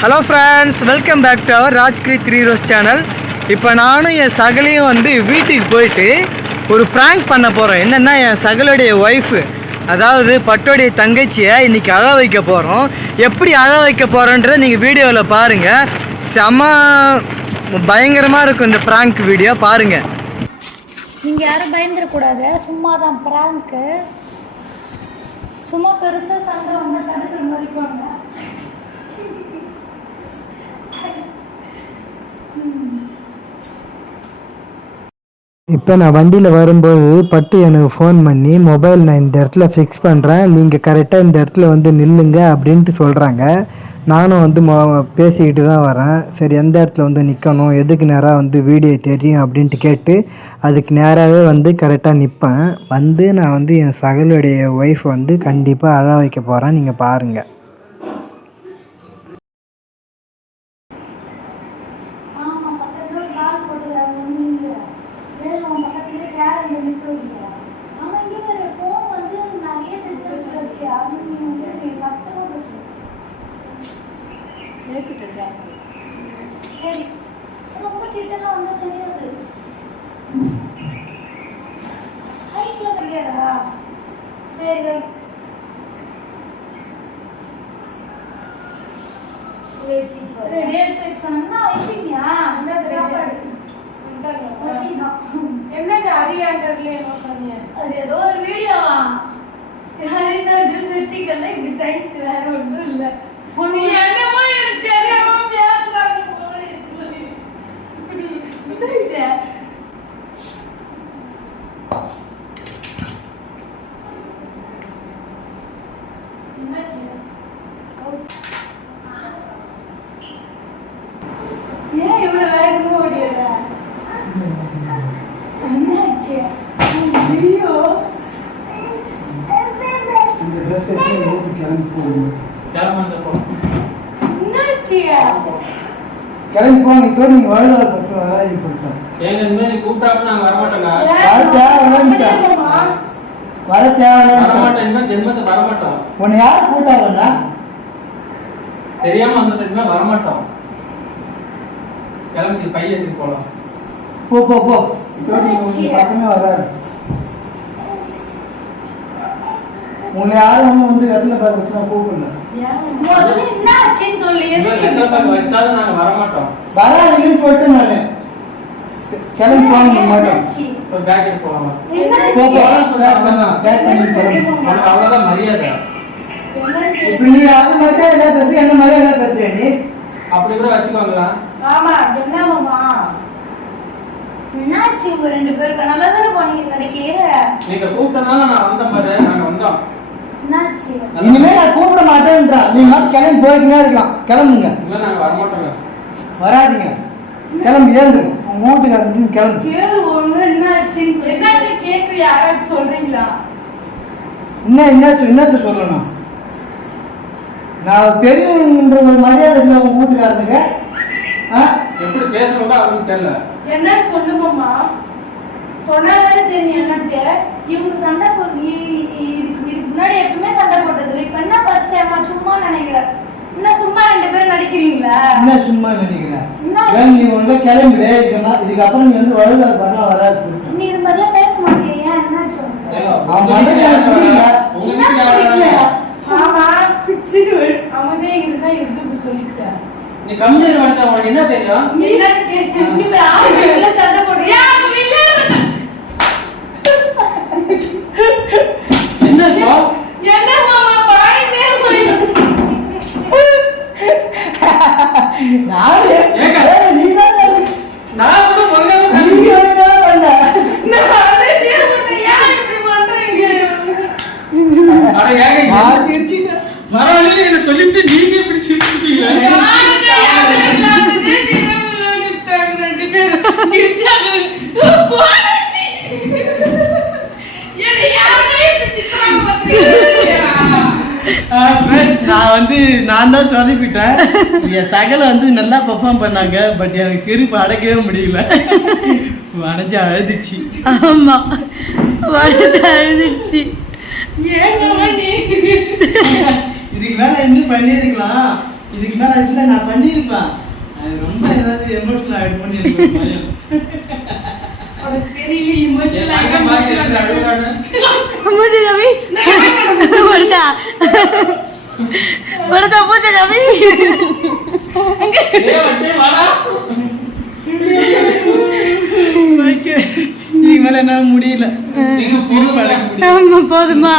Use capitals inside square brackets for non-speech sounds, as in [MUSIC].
Hello friends welcome back to our Rajgiri three rose channel இப்போ நானும் என் சகலையும் வந்து வீட்டுக்கு போயிட்டு ஒரு ப்ராங்க் பண்ண போகிறோம் என்னென்னா என் சகலுடைய ஒய்ஃபு அதாவது பட்டோடைய தங்கச்சியை இன்றைக்கி அழ வைக்க போகிறோம் எப்படி அழ வைக்க போகிறோன்றத நீங்கள் வீடியோவில் பாருங்கள் செம பயங்கரமாக இருக்கும் இந்த ப்ராங்க் வீடியோ பாருங்கள் நீங்கள் யாரும் பயந்துடக்கூடாது. சும்மா தான் ப்ராங்க்கு சும்மா பெருசாக சண்டை வந்து தடுக்கிற மாதிரி இப்போ நான் வண்டியில் வரும்போது பட்டு எனக்கு ஃபோன் பண்ணி மொபைல் நான் இந்த இடத்துல ஃபிக்ஸ் பண்ணுறேன் நீங்கள் கரெக்டாக இந்த இடத்துல வந்து நில்லுங்க அப்படின்ட்டு சொல்கிறாங்க நானும் வந்து மொ பேசிக்கிட்டு தான் வரேன். சரி எந்த இடத்துல வந்து நிற்கணும் எதுக்கு நேராக வந்து வீடியோ தெரியும்? அப்படின்ட்டு கேட்டு அதுக்கு நேராகவே வந்து கரெக்டாக நிற்பேன் வந்து நான் வந்து என் சகலுடைய ஒய்ஃப் வந்து கண்டிப்பாக அழ வைக்க போகிறேன் நீங்கள் பாருங்கள் ஆமா பக்கத்துல ஒரு கால் போட்டுக்கிறாங்க ஒன்றும் இல்லை வேணும் பக்கத்துலேயே சேர் நிற்க வைங்க ஆனால் இங்கே பாரு ஃபோன் வந்து நிறைய டிஸ்டன்ஸில் இருக்கு. அது நீ வந்து நீ சத்தமாக பேசணும் சரி. ரொம்ப கிட்டலாம் வந்து தெரியாது. ஹைட்டில் தெரியாதா? சரி வை. ரெடி எடுத்து வச்சாங்கன்னா வச்சிங்க சாப்பாடு வச்சிக்கணும். என்னது அரியான்றதுல என்ன சொன்னீங்க அது ஏதோ ஒரு வீடியோ கிருத்திகல்ல இப்படி சைஸ் வேற ஒன்றும் இல்லை நீ என்னமோ எனக்கு தெரியாம பேசுறாங்க போல இருக்கு. புரியுதா? என்னாச்சு ஏன் இவ்வளவு வேகமா ஓடிடுற? என்னாச்சு ஐயோ, என்னாச்சு? கிளம்பி போங்க இப்போ நீங்கள் வருதா பட்டு வராது கொடுத்தேன் ஏங்க இனிமே நீ கூப்பிட்டாலும் நாங்க ஏன்? முடியலம்மா. வர தேவை வரமாட்டோம் இனிமே ஜென்மத்தை வரமாட்டோம். உன்னை யார் கூட்டாங்கண்ணா தெரியாம வந்துட்டு இனிமே வரமாட்டோம். கிளம்பி பையன் போலாம். போ போ போ. இப்போ நீங்க பக்கமே வராது. உங்களை யாரும் ஒன்றும் வந்து இடத்துல பாரு வச்சு நான் கூப்பிடல. வராதுன்னு போச்சு நான். கிளம்பி பேக் சொன்னா அவ்வளவுதான். மரியாதை என்னாச்சு? இப்ப நீ அது மாதிரி எல்லாம் பேசுற என்ன மாதிரி எல்லாம் பேசுறியா நீ? அப்படி கூட வச்சுக்கோங்களா ஆமா என்னமாமா என்னாச்சு உங்க ரெண்டு பேருக்கு? நல்லா தானே போனீங்க கடைக்கு நீங்க கூப்பிட்டனால நான் வந்தேன் பாரு. நாங்க வந்தோம். இனிமே நான் கூப்பிட மாட்டேன்றா. நீ மட்டும் கிளம்பி போய்க்கினே இருக்கலாம். கிளம்புங்க. நாங்க வராதீங்க. கிளம்பி ஏந்து உங்க வீட்டுக்காரங்க கிளம்பு. கேளு ஒண்ணு என்னாச்சுன்னு சொல்லி. என்னன்னு கேக்கு யாராச்சும் சொல்றீங்களா? இன்னும் என்ன என்னத்த சொல்லணும்? நான் பெரியவன்ற ஒரு மரியாதை இல்லை உங்க வீட்டுக்காரனுக்கு ஆ? எப்படி பேசணும்னு அவருக்கு தெரியல. என்னன்னு சொல்லுமாமா சொன்னாலே தெரியும் என்னட்டு இவங்க சண்டை இதுக்கு முன்னாடி எப்பவுமே சண்டை போட்டது இப்ப என்ன ஃபர்ஸ்ட் டைமா சும்மா நினைக்கிறேன் இன்னும் சும்மா ரெண்டு பேரும் நடிக்கிறீங்களா? என்ன சும்மா நினைக்கிறேன் என்ன? ஏன் நீ ஒன்று கிளம்பிடு. இதுக்கப்புறம் நீ வந்து வழுதா பண்ண வராது. நீ இது மாதிரிலாம் பேச மாட்டீங்க ஏன்? என்னாச்சு என்ன? ஆமா. இருந்து இப்படி சொல்லிட்டேன் நீ கம்மியா உனக்கு என்ன தெரியும்? நீ பேர்ல சண்டை சொல்லிட்டு நீங்க இப்படி சிரிச்சிட்டீங்க. நான் வந்து நான் தான் சொதப்பிட்டேன். [LAUGHS] என் சகல வந்து நல்லா பெர்ஃபார்ம் பண்ணாங்க பட் எனக்கு சிரிப்பு அடக்கவே முடியல. [LAUGHS] அடைஞ்சு அழுதுச்சு. ஆமா. வளைச்சு அழுதுச்சு. இதுக்கு மேல இன்னும் பண்ணியிருக்கலாம். இதுக்கு மேல இல்ல நான் பண்ணியிருப்பேன். அது ரொம்ப ஏதாவது எமோஷனல் பயம். உனக்கு தெரியல emotional [LAUGHS] ஆ? அங்க வாடா. இதுக்கு மேல என்னால முடியல நீங்க ஆமா போதுமா